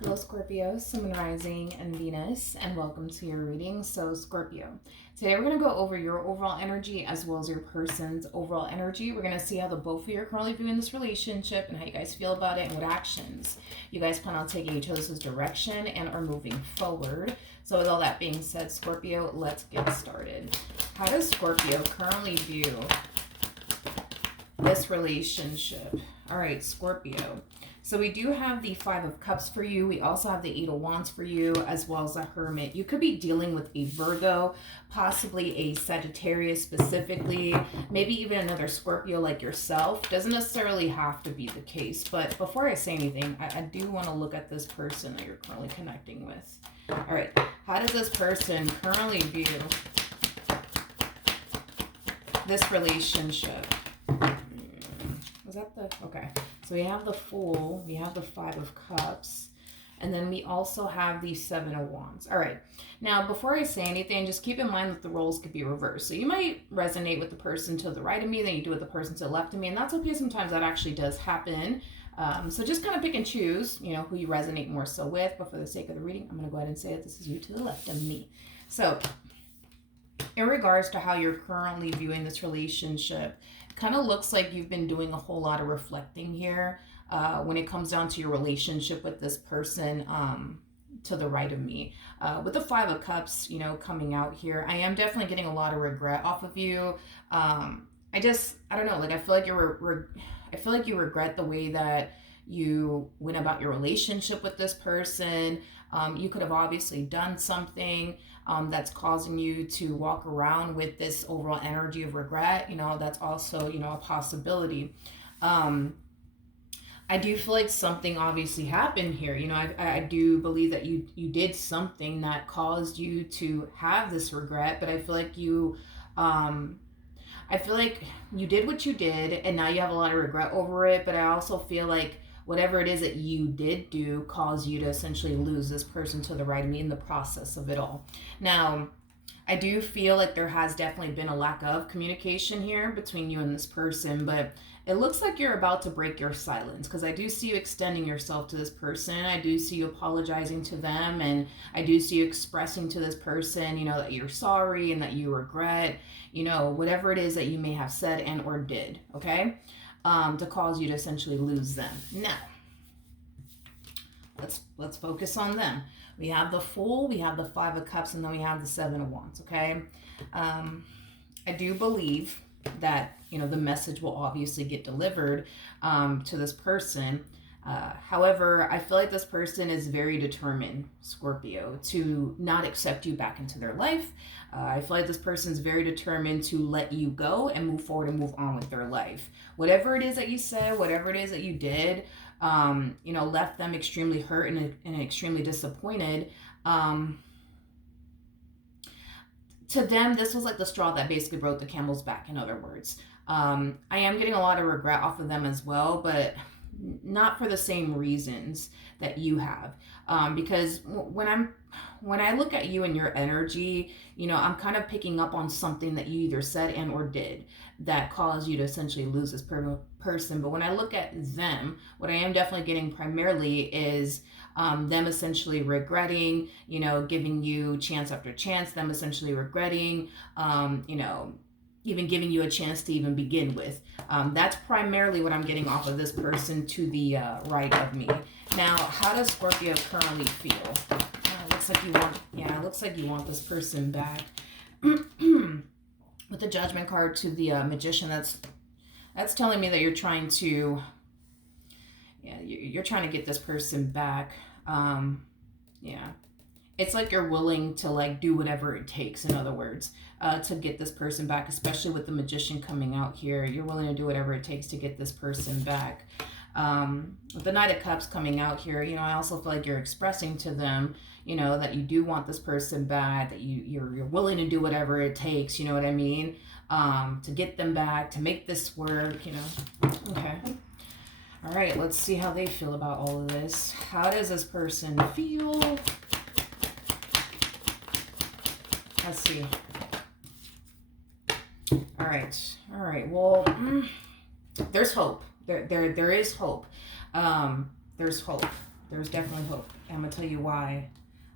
Hello Scorpio, Sun, Rising, and Venus, and welcome to your reading. So Scorpio, today we're going to go over your overall energy as well as your person's overall energy. We're going to see how the both of you are currently viewing this relationship and how you guys feel about it and what actions you guys plan on taking each other's direction and are moving forward. So with all that being said, Scorpio, let's get started. How does Scorpio currently view this relationship? All right, Scorpio. So we do have the Five of Cups for you. We also have the Eight of Wands for you, as well as a Hermit. You could be dealing with a Virgo, possibly a Sagittarius specifically, maybe even another Scorpio like yourself. Doesn't necessarily have to be the case. But before I say anything, I do want to look at this person that you're currently connecting with. All right, how does this person currently view this relationship? Was that the... Okay. So we have the Fool, we have the Five of Cups, and then we also have the Seven of Wands. All right. Now, before I say anything, just keep in mind that the roles could be reversed. So you might resonate with the person to the right of me, then you do with the person to the left of me, and that's okay. Sometimes that actually does happen. So just kind of pick and choose, you know, who you resonate more so with. But for the sake of the reading, I'm going to go ahead and say that this is you to the left of me. So in regards to how you're currently viewing this relationship, kind of looks like you've been doing a whole lot of reflecting here when it comes down to your relationship with this person to the right of me. With the Five of Cups, you know, coming out here, I am definitely getting a lot of regret off of you. I don't know, like I feel like you regret the way that you went about your relationship with this person. You could have obviously done something that's causing you to walk around with this overall energy of regret. You know, that's also, you know, a possibility. I do feel like something obviously happened here. You know, I do believe that you did something that caused you to have this regret, but I feel like you did what you did and now you have a lot of regret over it. But I also feel like whatever it is that you did do caused you to essentially lose this person to the right of me in the process of it all. Now, I do feel like there has definitely been a lack of communication here between you and this person, but it looks like you're about to break your silence because I do see you extending yourself to this person. I do see you apologizing to them, and I do see you expressing to this person, you know, that you're sorry and that you regret, you know, whatever it is that you may have said and or did, okay? To cause you to essentially lose them. Now, let's focus on them. We have the Fool, we have the Five of Cups, and then we have the Seven of Wands, okay? I do believe that, you know, the message will obviously get delivered to this person. However, I feel like this person is very determined, Scorpio, to not accept you back into their life. I feel like this person is very determined to let you go and move forward and move on with their life. Whatever it is that you said, whatever it is that you did, you know, left them extremely hurt and extremely disappointed. To them, this was like the straw that basically broke the camel's back, in other words. I am getting a lot of regret off of them as well, but not for the same reasons that you have. Because when I look at you and your energy, you know, I'm kind of picking up on something that you either said and or did that caused you to essentially lose this person. But when I look at them, what I am definitely getting primarily is them essentially regretting, you know, giving you chance after chance, them essentially regretting, you know, even giving you a chance to even begin with. That's primarily what I'm getting off of this person to the right of me. Now, how does Scorpio currently feel? Looks like you want this person back. With the Judgment card to the Magician, that's telling me that you're trying to, you're trying to get this person back. It's like you're willing to like do whatever it takes, in other words, to get this person back, especially with the Magician coming out here. You're willing to do whatever it takes to get this person back. With the Knight of Cups coming out here, you know, I also feel like you're expressing to them, you know, that you do want this person back, that you're willing to do whatever it takes, you know what I mean, to get them back, to make this work, you know. Okay. All right, let's see how they feel about all of this. How does this person feel? Let's see. All right. Well, there's hope. There is hope. There's hope. There's definitely hope. I'm going to tell you why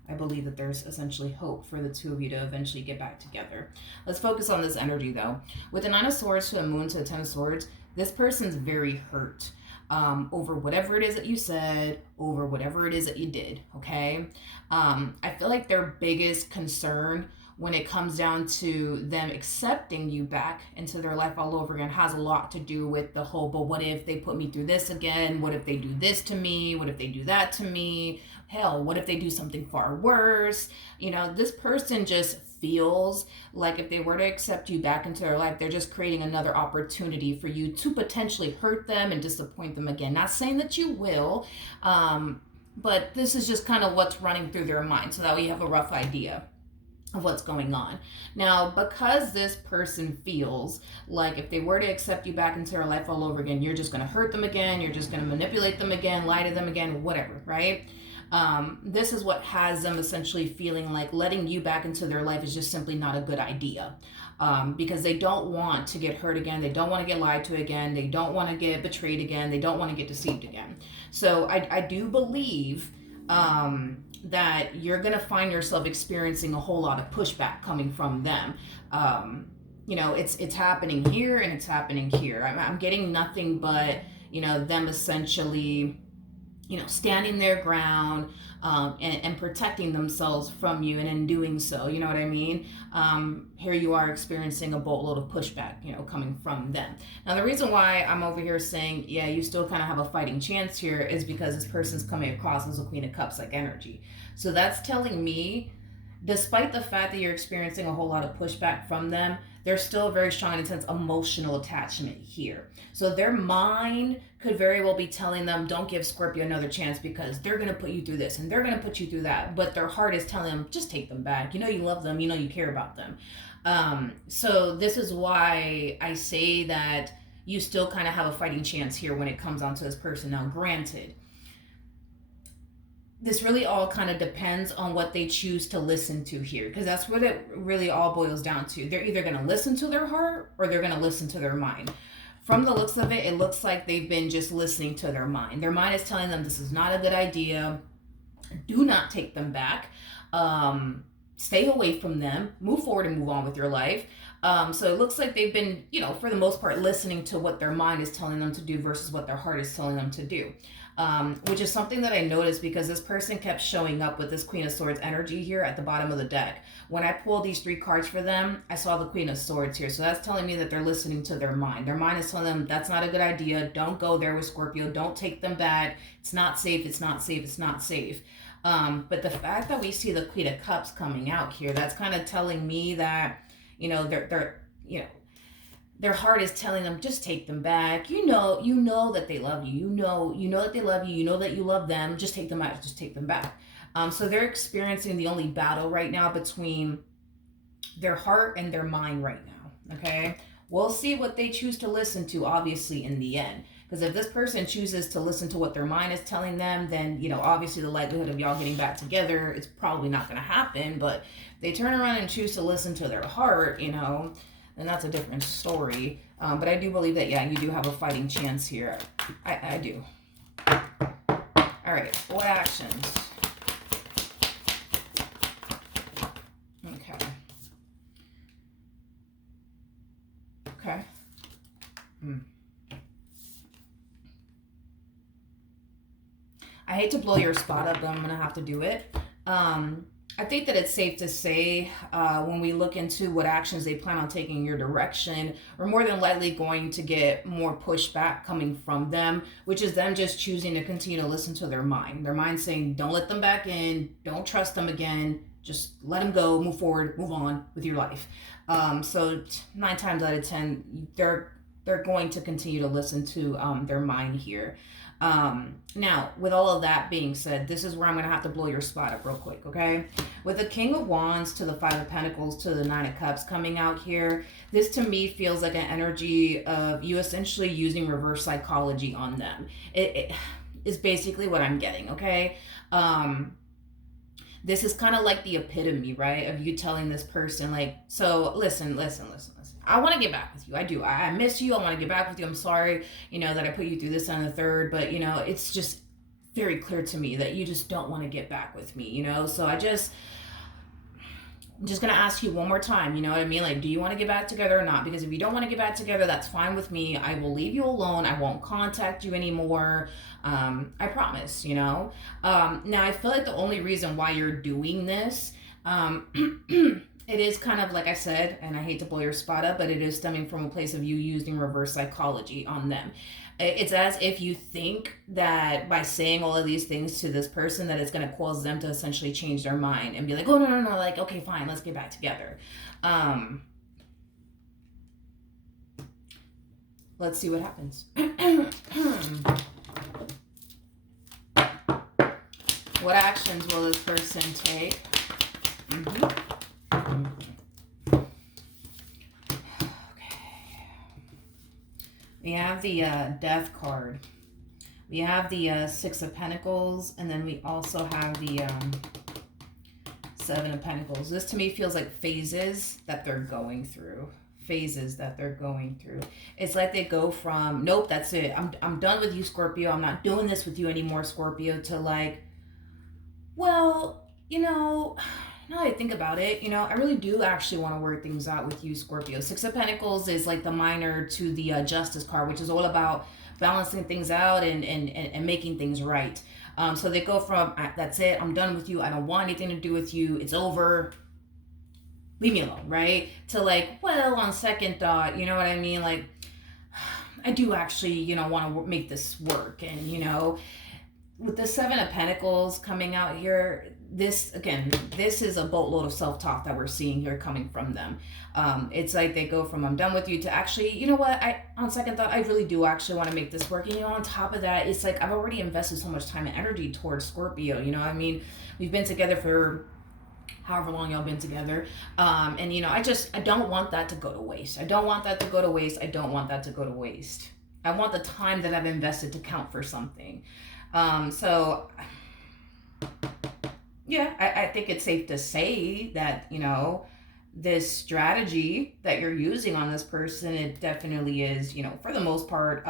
I believe that there's essentially hope for the two of you to eventually get back together. Let's focus on this energy, though. With the Nine of Swords to the Moon to the Ten of Swords, this person's very hurt over whatever it is that you said, over whatever it is that you did, okay? I feel like their biggest concern when it comes down to them accepting you back into their life all over again has a lot to do with the whole, but what if they put me through this again? What if they do this to me? What if they do that to me? Hell, what if they do something far worse? You know, this person just feels like if they were to accept you back into their life, they're just creating another opportunity for you to potentially hurt them and disappoint them again. Not saying that you will, but this is just kind of what's running through their mind, so that way you have a rough idea of what's going on. Now, because this person feels like if they were to accept you back into their life all over again, you're just going to hurt them again, you're just going to manipulate them again, lie to them again, whatever, right? This is what has them essentially feeling like letting you back into their life is just simply not a good idea. Because they don't want to get hurt again, they don't want to get lied to again, they don't want to get betrayed again, they don't want to get deceived again. So I do believe that you're going to find yourself experiencing a whole lot of pushback coming from them. You know, it's happening here and it's happening here. I'm getting nothing but, you know, them essentially, you know, standing their ground and protecting themselves from you, and in doing so, you know what I mean? Here you are experiencing a boatload of pushback, you know, coming from them. Now, the reason why I'm over here saying, yeah, you still kind of have a fighting chance here is because this person's coming across as a Queen of Cups like energy. So that's telling me, despite the fact that you're experiencing a whole lot of pushback from them, there's still a very strong and intense emotional attachment here. So their mind could very well be telling them, don't give Scorpio another chance because they're going to put you through this and they're going to put you through that. But their heart is telling them, just take them back. You know you love them. You know you care about them. So this is why I say that you still kind of have a fighting chance here when it comes down to this person. Now, granted, this really all kind of depends on what they choose to listen to here, because that's what it really all boils down to. They're either going to listen to their heart or they're going to listen to their mind. From the looks of it, it looks like they've been just listening to their mind. Their mind is telling them this is not a good idea. Do not take them back. Stay away from them. Move forward and move on with your life. So it looks like they've been, you know, for the most part, listening to what their mind is telling them to do versus what their heart is telling them to do. Which is something that I noticed because this person kept showing up with this Queen of Swords energy here at the bottom of the deck. When I pulled these 3 cards for them, I saw the Queen of Swords here. So that's telling me that they're listening to their mind. Their mind is telling them that's not a good idea. Don't go there with Scorpio. Don't take them back. It's not safe. It's not safe. It's not safe. But the fact that we see the Queen of Cups coming out here, that's kind of telling me that, you know, they're you know, their heart is telling them, just take them back. You know that they love you. You know that they love you. You know that you love them. Just take them out. Just take them back. So they're experiencing the only battle right now between their heart and their mind right now. Okay. We'll see what they choose to listen to, obviously, in the end. Because if this person chooses to listen to what their mind is telling them, then, you know, obviously the likelihood of y'all getting back together is probably not going to happen. But if they turn around and choose to listen to their heart, you know, then that's a different story. But I do believe that, yeah, you do have a fighting chance here. I do. All right. What actions? Okay. Okay. I hate to blow your spot up, but I'm going to have to do it. I think that it's safe to say when we look into what actions they plan on taking in your direction, we're more than likely going to get more pushback coming from them, which is them just choosing to continue to listen to their mind. Their mind saying, don't let them back in, don't trust them again, just let them go, move forward, move on with your life. So 9 times out of 10, they're going to continue to listen to their mind here. Now, with all of that being said, this is where I'm going to have to blow your spot up real quick, okay? With the King of Wands to the 5 of Pentacles to the 9 of Cups coming out here, this to me feels like an energy of you essentially using reverse psychology on them. It is basically what I'm getting, okay? This is kind of like the epitome, right, of you telling this person, like, so listen. I want to get back with you. I do. I miss you. I want to get back with you. I'm sorry, you know, that I put you through this and the third, but, you know, it's just very clear to me that you just don't want to get back with me, you know? So I'm just gonna ask you one more time, you know what I mean? Like, do you want to get back together or not? Because if you don't want to get back together, that's fine with me. I will leave you alone. I won't contact you anymore. I promise, you know? Now, I feel like the only reason why you're doing this, it is kind of like I said, and I hate to blow your spot up, but it is stemming from a place of you using reverse psychology on them. It's as if you think that by saying all of these things to this person that it's going to cause them to essentially change their mind and be like, oh, no, no, no, like, okay, fine, let's get back together. Let's see what happens. What actions will this person take? We have the Death card. We have the Six of Pentacles, and then we also have the Seven of Pentacles. This to me feels like phases that they're going through. Phases that they're going through. It's like they go from, nope, that's it. I'm done with you, Scorpio. I'm not doing this with you anymore, Scorpio, to like, well, you know, now that I think about it, you know, I really do actually want to work things out with you, Scorpio. Six of Pentacles is like the minor to the Justice card, which is all about balancing things out and making things right. So they go from, that's it, I'm done with you, I don't want anything to do with you, it's over, leave me alone, right? To like, well, on second thought, you know what I mean? Like, I do actually, you know, want to make this work. And, you know, with the Seven of Pentacles coming out here, this, again, this is a boatload of self-talk that we're seeing here coming from them. It's like they go from, I'm done with you, to actually, you know what, on second thought, I really do actually want to make this work. And, you know, on top of that, it's like I've already invested so much time and energy towards Scorpio, you know, I mean, we've been together for however long y'all been together. And, you know, I don't want that to go to waste. I don't want that to go to waste. I don't want that to go to waste. I want the time that I've invested to count for something. So yeah, I think it's safe to say that, you know, this strategy that you're using on this person, it definitely is, you know, for the most part,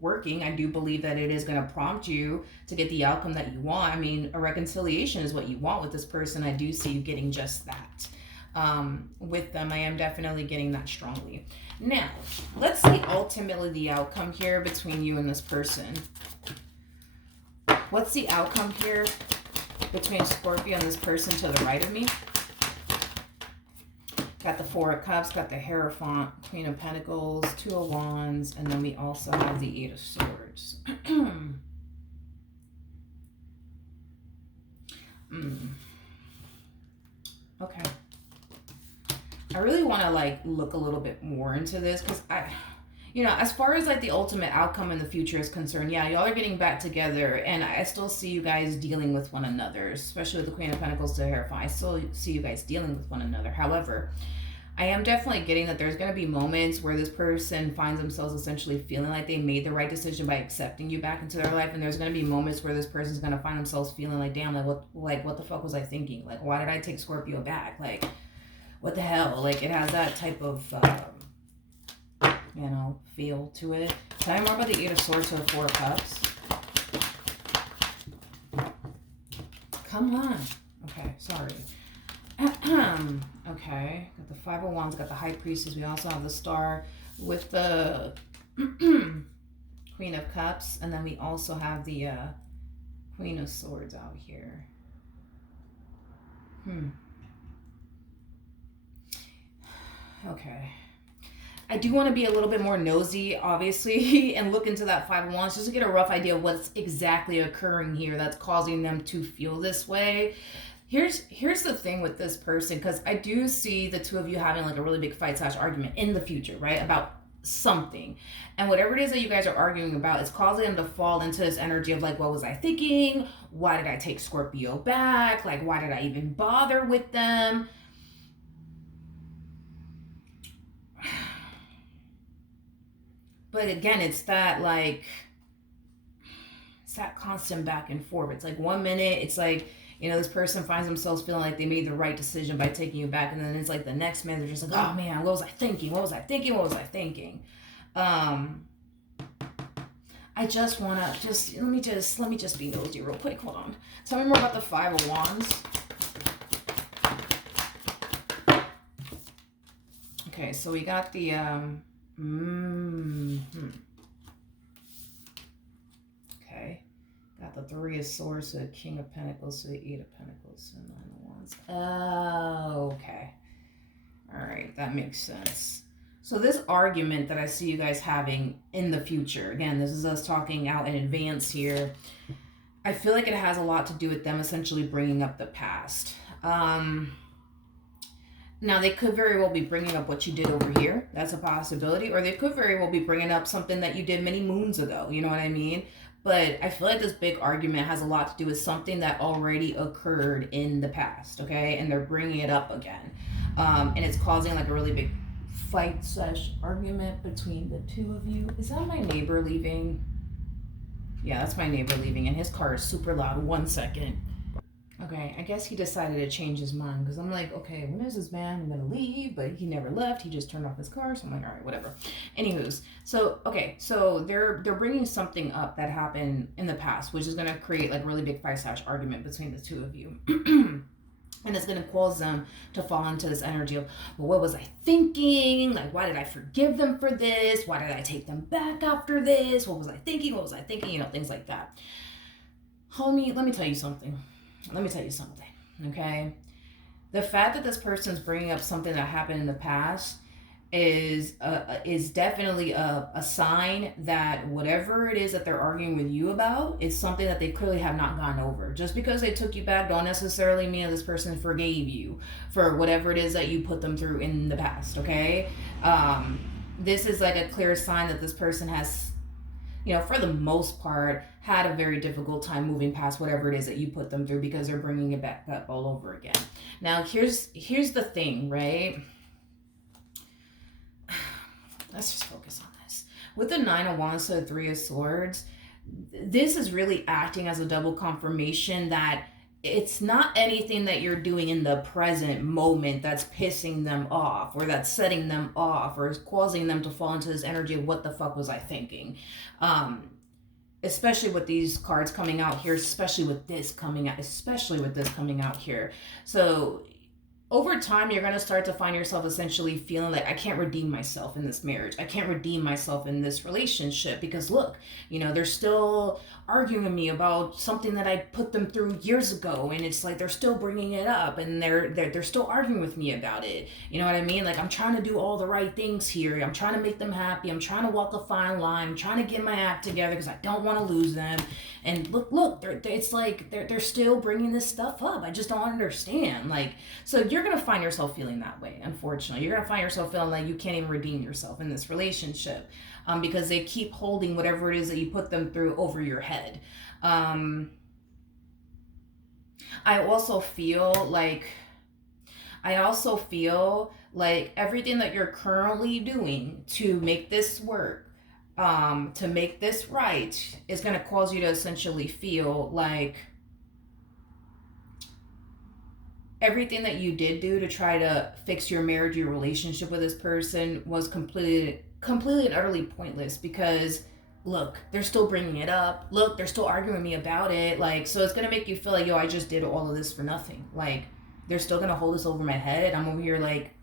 working. I do believe that it is going to prompt you to get the outcome that you want. I mean, a reconciliation is what you want with this person. I do see you getting just that. With them, I am definitely getting that strongly. Now, let's see ultimately the outcome here between you and this person. What's the outcome here between Scorpio and this person to the right of me? Got the Four of Cups, got the Hierophant, Queen of Pentacles, Two of Wands, and then we also have the Eight of Swords. Okay. I really want to like look a little bit more into this because you know, as far as like the ultimate outcome in the future is concerned, yeah, y'all are getting back together, and I still see you guys dealing with one another, especially with the Queen of Pentacles to Hierophant. I still see you guys dealing with one another. However, I am definitely getting that there's going to be moments where this person finds themselves essentially feeling like they made the right decision by accepting you back into their life, and there's going to be moments where this person's going to find themselves feeling like, damn, like what the fuck was I thinking? Like, why did I take Scorpio back? Like, what the hell? Like, it has that type of you know, feel to it. Tell me more about the Eight of Swords to the Four of Cups. Come on. Okay, sorry. Okay, got the Five of Wands, got the High Priestess. We also have the Star with the Queen of Cups. And then we also have the Queen of Swords out here. Okay. I do want to be a little bit more nosy, obviously, and look into that Five of Wands just to get a rough idea of what's exactly occurring here that's causing them to feel this way. Here's the thing with this person, because I do see the two of you having like a really big fight / argument in the future, right? About something. And whatever it is that you guys are arguing about, it's causing them to fall into this energy of like, what was I thinking? Why did I take Scorpio back? Like, why did I even bother with them? But again, it's that like, it's that constant back and forth. It's like 1 minute, it's like, you know, this person finds themselves feeling like they made the right decision by taking you back. And then it's like the next minute, they're just like, oh man, what was I thinking? What was I thinking? What was I thinking? I I just want to let me just be nosy real quick. Hold on. Tell me more about the Five of Wands. Okay, so we got the okay. Got the Three of Swords, the King of Pentacles, so the Eight of Pentacles, and Nine of Wands. Oh, okay. All right, that makes sense. So this argument that I see you guys having in the future, again, this is us talking out in advance here. I feel like it has a lot to do with them essentially bringing up the past. Now, they could very well be bringing up what you did over here. That's a possibility. Or they could very well be bringing up something that you did many moons ago. You know what I mean? But I feel like this big argument has a lot to do with something that already occurred in the past, okay? And they're bringing it up again. And it's causing like a really big fight / argument between the two of you. Is that my neighbor leaving? Yeah, that's my neighbor leaving, and his car is super loud. 1 second. Okay, I guess he decided to change his mind, because I'm like, okay, when is this man gonna leave? But he never left. He just turned off his car. So I'm like, all right, whatever. Anywho's, so okay, so they're bringing something up that happened in the past, which is gonna create like really big fight / argument between the two of you. And it's going to cause them to fall into this energy of, well, what was I thinking? Like, why did I forgive them for this? Why did I take them back after this? What was I thinking? What was I thinking? You know, things like that. Homie, let me tell you something. Okay? The fact that this person's bringing up something that happened in the past is definitely a sign that whatever it is that they're arguing with you about is something that they clearly have not gone over. Just because they took you back don't necessarily mean that this person forgave you for whatever it is that you put them through in the past, okay? This is like a clear sign that this person has, you know, for the most part, had a very difficult time moving past whatever it is that you put them through, because they're bringing it back up all over again. Now, here's the thing, right? Let's just focus on this. With the Nine of Wands to the Three of Swords, this is really acting as a double confirmation that it's not anything that you're doing in the present moment that's pissing them off, or that's setting them off, or is causing them to fall into this energy of what the fuck was I thinking. Especially with these cards coming out here, especially with this coming out here. So over time, you're going to start to find yourself essentially feeling like, I can't redeem myself in this marriage. I can't redeem myself in this relationship, because look, you know, they're still arguing with me about something that I put them through years ago. And it's like, they're still bringing it up, and they're still arguing with me about it. You know what I mean? Like, I'm trying to do all the right things here. I'm trying to make them happy. I'm trying to walk a fine line. I'm trying to get my act together because I don't want to lose them. And look, it's like they're still bringing this stuff up. I just don't understand. Like, so you're going to find yourself feeling that way, unfortunately. You're going to find yourself feeling like you can't even redeem yourself in this relationship, because they keep holding whatever it is that you put them through over your head. I also feel like everything that you're currently doing to make this work, to make this right, is going to cause you to essentially feel like everything that you did do to try to fix your marriage, your relationship with this person, was completely and utterly pointless, because look, they're still bringing it up. Look, they're still arguing with me about it. Like, so it's going to make you feel like, yo, I just did all of this for nothing. Like, they're still going to hold this over my head, and I'm over here like,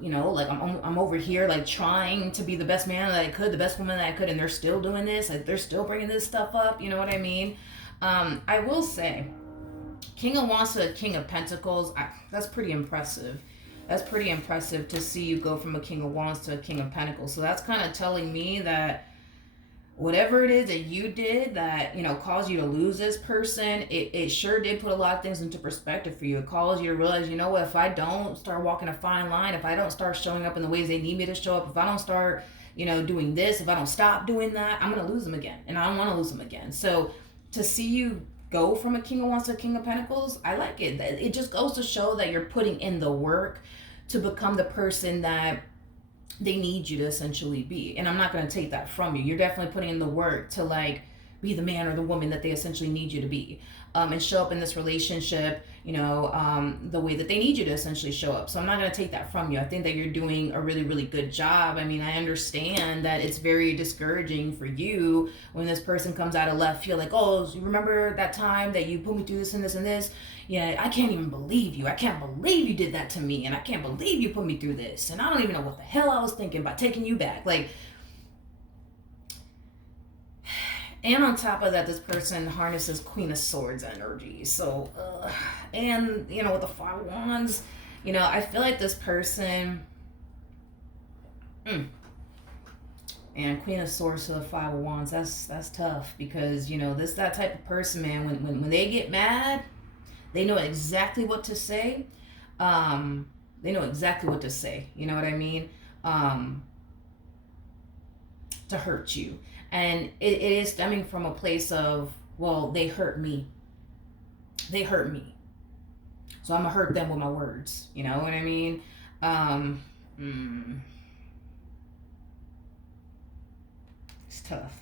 you know, like I'm over here like trying to be the best man that I could, the best woman that I could, and they're still doing this. Like, they're still bringing this stuff up. You know what I mean? I will say, King of Wands to King of Pentacles, that's pretty impressive. That's pretty impressive to see you go from a King of Wands to a King of Pentacles. So that's kind of telling me that whatever it is that you did that, you know, caused you to lose this person, it sure did put a lot of things into perspective for you. It caused you to realize, you know what, if I don't start walking a fine line, if I don't start showing up in the ways they need me to show up, if I don't start, you know, doing this, if I don't stop doing that, I'm going to lose them again. And I don't want to lose them again. So to see you go from a King of Wands to a King of Pentacles, I like it. It just goes to show that you're putting in the work to become the person that they need you to essentially be. And I'm not going to take that from you. You're definitely putting in the work to like be the man or the woman that they essentially need you to be, and show up in this relationship, the way that they need you to essentially show up. So I'm not going to take that from you. I think that you're doing a really, really good job. I mean, I understand that it's very discouraging for you when this person comes out of left field, like, oh, you remember that time that you put me through this and this and this? Yeah, I can't even believe you. I can't believe you did that to me, and I can't believe you put me through this, and I don't even know what the hell I was thinking by taking you back. Like, and on top of that, this person harnesses Queen of Swords energy. So, and, with the Five of Wands, I feel like this person, and Queen of Swords to the Five of Wands, that's tough, because, that type of person, man, when they get mad, they know exactly what to say. They know exactly what to say. You know what I mean? To hurt you. And it is stemming from a place of, well, they hurt me. They hurt me. So I'm going to hurt them with my words. You know what I mean? It's tough.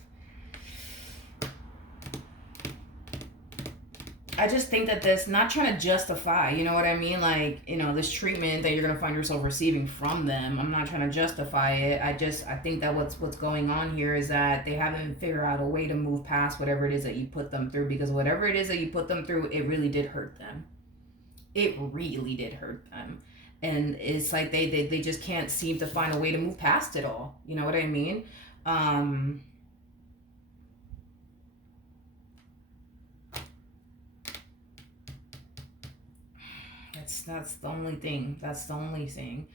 I just think that this, not trying to justify, you know what I mean? Like, this treatment that you're going to find yourself receiving from them. I'm not trying to justify it. I think that what's going on here is that they haven't figured out a way to move past whatever it is that you put them through, because whatever it is that you put them through, it really did hurt them. It really did hurt them. And it's like they just can't seem to find a way to move past it all. You know what I mean? That's the only thing. That's the only thing.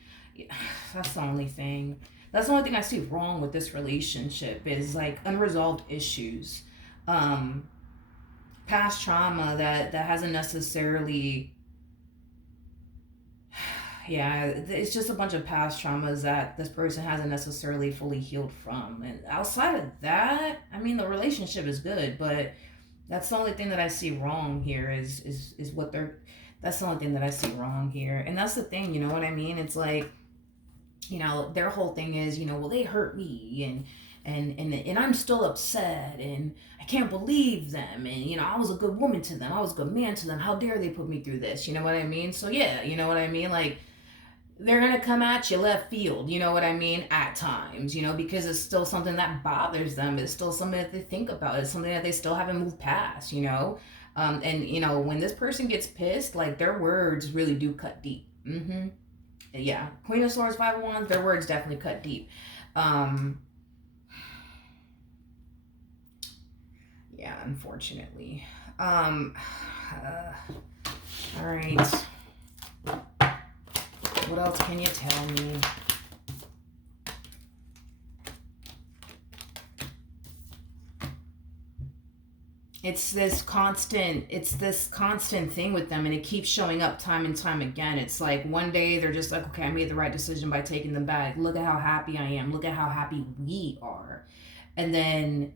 That's the only thing. That's the only thing I see wrong with this relationship is like unresolved issues, past trauma that hasn't necessarily. Yeah, it's just a bunch of past traumas that this person hasn't necessarily fully healed from. And outside of that, I mean, the relationship is good, but that's the only thing that I see wrong here is what they're. That's the only thing that I see wrong here. And that's the thing, you know what I mean? It's like, their whole thing is, well, they hurt me and I'm still upset and I can't believe them. And, I was a good woman to them. I was a good man to them. How dare they put me through this? You know what I mean? So yeah, you know what I mean? Like, they're going to come at you left field, you know what I mean? At times, because it's still something that bothers them. It's still something that they think about. It's something that they still haven't moved past, and when this person gets pissed, like, their words really do cut deep. Yeah, Queen of Swords, Five of Wands, their words definitely cut deep. Yeah, unfortunately. All right. What else can you tell me? It's this constant thing with them, and it keeps showing up time and time again. It's like one day they're just like, okay, I made the right decision by taking them back. Look at how happy I am. Look at how happy we are. And then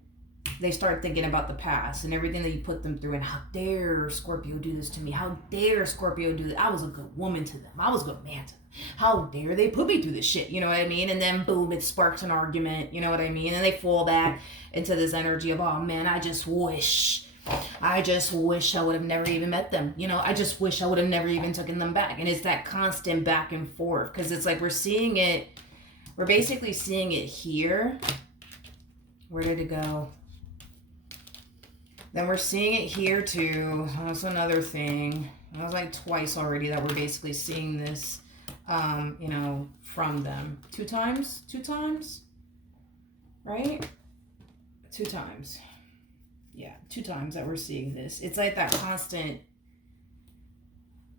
they start thinking about the past and everything that you put them through, and how dare Scorpio do this to me? How dare Scorpio do that? I was a good woman to them. I was a good man to them. How dare they put me through this shit? You know what I mean? And then boom, it sparks an argument. You know what I mean? And they fall back into this energy of, oh man, I just wish I would have never even met them. I just wish I would have never even taken them back. And it's that constant back and forth, because it's like we're basically seeing it here. Where did it go? Then we're seeing it here too. That's another thing. That was like twice already that we're basically seeing this, from them. Two times, right? 2 times. Yeah, 2 times that we're seeing this. It's like that constant,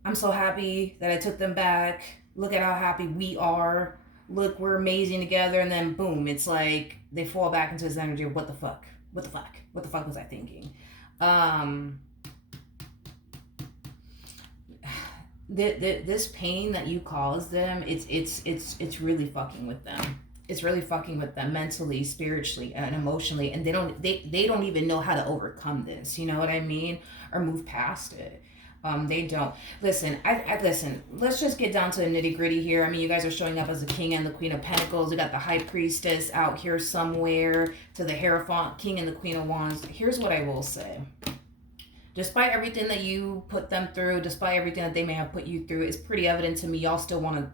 I'm so happy that I took them back. Look at how happy we are. Look, we're amazing together. And then boom, it's like they fall back into this energy of what the fuck? What the fuck? What the fuck was I thinking? This pain that you caused them, it's really fucking with them. It's really fucking with them mentally, spiritually, and emotionally, and they don't even know how to overcome this. You know what I mean? Or move past it. They don't. Listen, I listen. Let's just get down to the nitty gritty here. I mean, you guys are showing up as the King and the Queen of Pentacles. We got the High Priestess out here somewhere, to the Hierophant, King and the Queen of Wands. Here's what I will say. Despite everything that you put them through, despite everything that they may have put you through, it's pretty evident to me y'all still want to,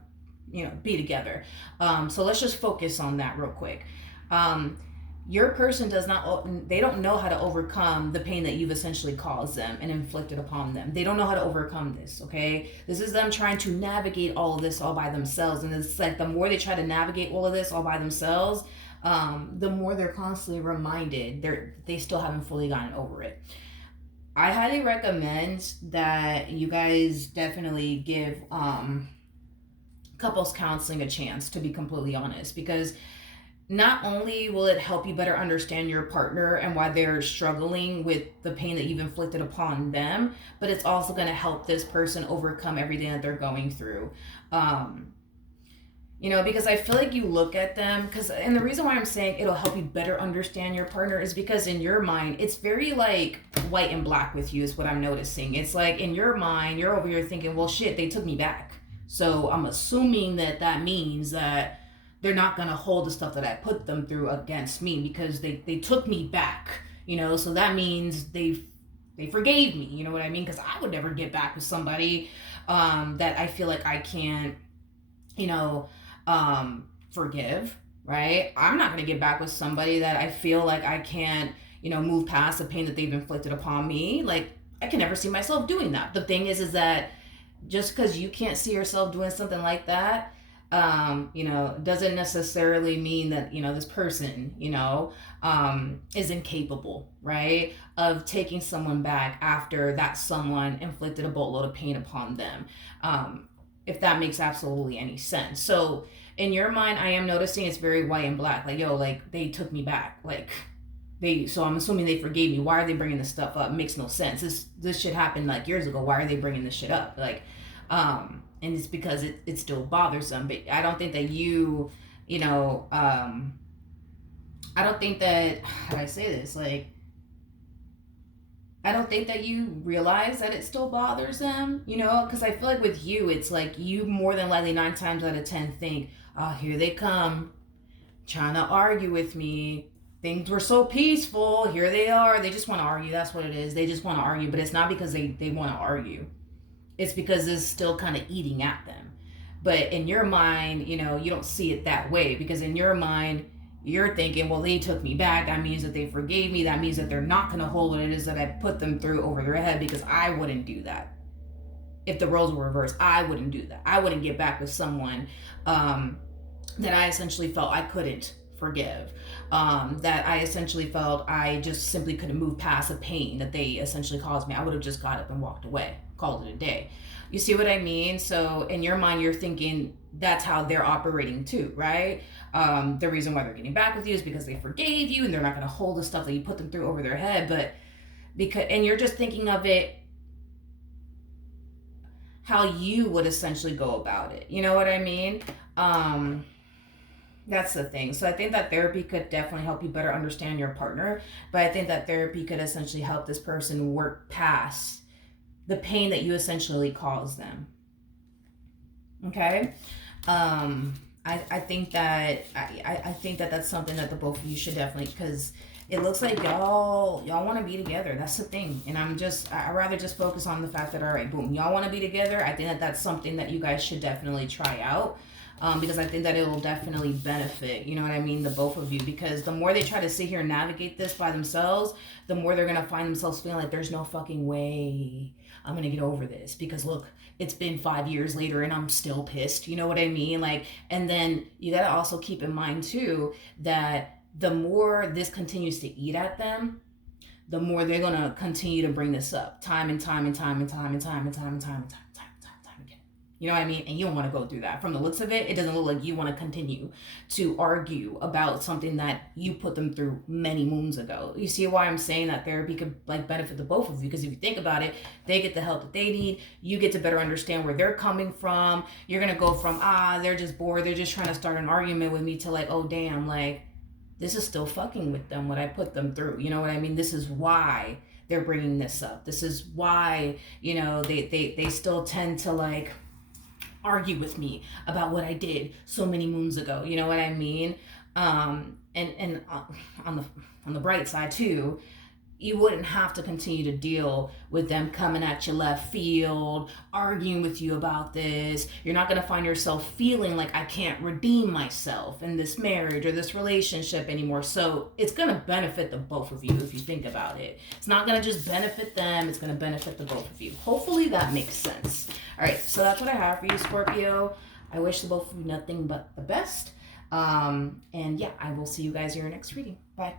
be together. So let's just focus on that real quick. Your person they don't know how to overcome the pain that you've essentially caused them and inflicted upon them. They don't know how to overcome this, okay? This is them trying to navigate all of this all by themselves. And it's like the more they try to navigate all of this all by themselves, the more they're constantly reminded they still haven't fully gotten over it. I highly recommend that you guys definitely give couples counseling a chance, to be completely honest, because not only will it help you better understand your partner and why they're struggling with the pain that you've inflicted upon them, but it's also going to help this person overcome everything that they're going through. Because I feel like you look at them, and the reason why I'm saying it'll help you better understand your partner is because in your mind, it's very like white and black with you is what I'm noticing. It's like in your mind, you're over here thinking, well, shit, they took me back. So I'm assuming that means that they're not going to hold the stuff that I put them through against me because they took me back, so that means they forgave me, you know what I mean? Because I would never get back with somebody that I feel like I can't, forgive, right? I'm not going to get back with somebody that I feel like I can't, move past the pain that they've inflicted upon me. Like, I can never see myself doing that. The thing is that just because you can't see yourself doing something like that, doesn't necessarily mean that, this person, is incapable, right, of taking someone back after that someone inflicted a boatload of pain upon them. If that makes absolutely any sense. So in your mind, I am noticing it's very white and black. Like, like they took me back. Like so I'm assuming they forgave me. Why are they bringing this stuff up? It makes no sense. This shit happened like years ago. Why are they bringing this shit up? Like, and it's because it still bothers them. But I don't think that I don't think that, how do I say this? Like, I don't think that you realize that it still bothers them, because I feel like with you, it's like you more than likely 9 times out of 10 think, oh, here they come, trying to argue with me. Things were so peaceful. Here they are. They just want to argue. That's what it is. They just want to argue, but it's not because they want to argue. It's because it's still kind of eating at them. But in your mind, you don't see it that way, because in your mind, you're thinking, well, they took me back. That means that they forgave me. That means that they're not going to hold what it is that I put them through over their head, because I wouldn't do that. If the roles were reversed, I wouldn't do that. I wouldn't get back with someone that I essentially felt I couldn't forgive. That I essentially felt I just simply couldn't move past the pain that they essentially caused me. I would have just got up and walked away, called it a day. You see what I mean? So in your mind, you're thinking that's how they're operating too, right? The reason why they're getting back with you is because they forgave you and they're not going to hold the stuff that you put them through over their head. And you're just thinking of it how you would essentially go about it. You know what I mean? That's the thing. So I think that therapy could definitely help you better understand your partner. But I think that therapy could essentially help this person work past the pain that you essentially caused them. Okay? I think that that's something that the both of you should definitely, because it looks like y'all want to be together. That's the thing. And I rather just focus on the fact that, all right, boom, y'all want to be together. I think that that's something that you guys should definitely try out. Because I think that it will definitely benefit, you know what I mean, the both of you. Because the more they try to sit here and navigate this by themselves, the more they're going to find themselves feeling like there's no fucking way I'm going to get over this. Because look, it's been 5 years later and I'm still pissed, you know what I mean? Like, and then you got to also keep in mind too, that the more this continues to eat at them, the more they're going to continue to bring this up time and time and time and time and time and time and time and time. You know what I mean? And you don't want to go through that. From the looks of it, it doesn't look like you want to continue to argue about something that you put them through many moons ago. You see why I'm saying that therapy could like benefit the both of you? Because if you think about it, they get the help that they need. You get to better understand where they're coming from. You're going to go from, they're just bored. They're just trying to start an argument with me to like, oh, damn, like this is still fucking with them, what I put them through. You know what I mean? This is why they're bringing this up. This is why, you know, they still tend to like argue with me about what I did so many moons ago. You know what I mean? And on the bright side too, you wouldn't have to continue to deal with them coming at your left field, arguing with you about this. You're not going to find yourself feeling like I can't redeem myself in this marriage or this relationship anymore. So it's going to benefit the both of you if you think about it. It's not going to just benefit them, it's going to benefit the both of you. Hopefully that makes sense. All right, so that's what I have for you, Scorpio. I wish the both of you nothing but the best. And yeah, I will see you guys in your next reading. Bye.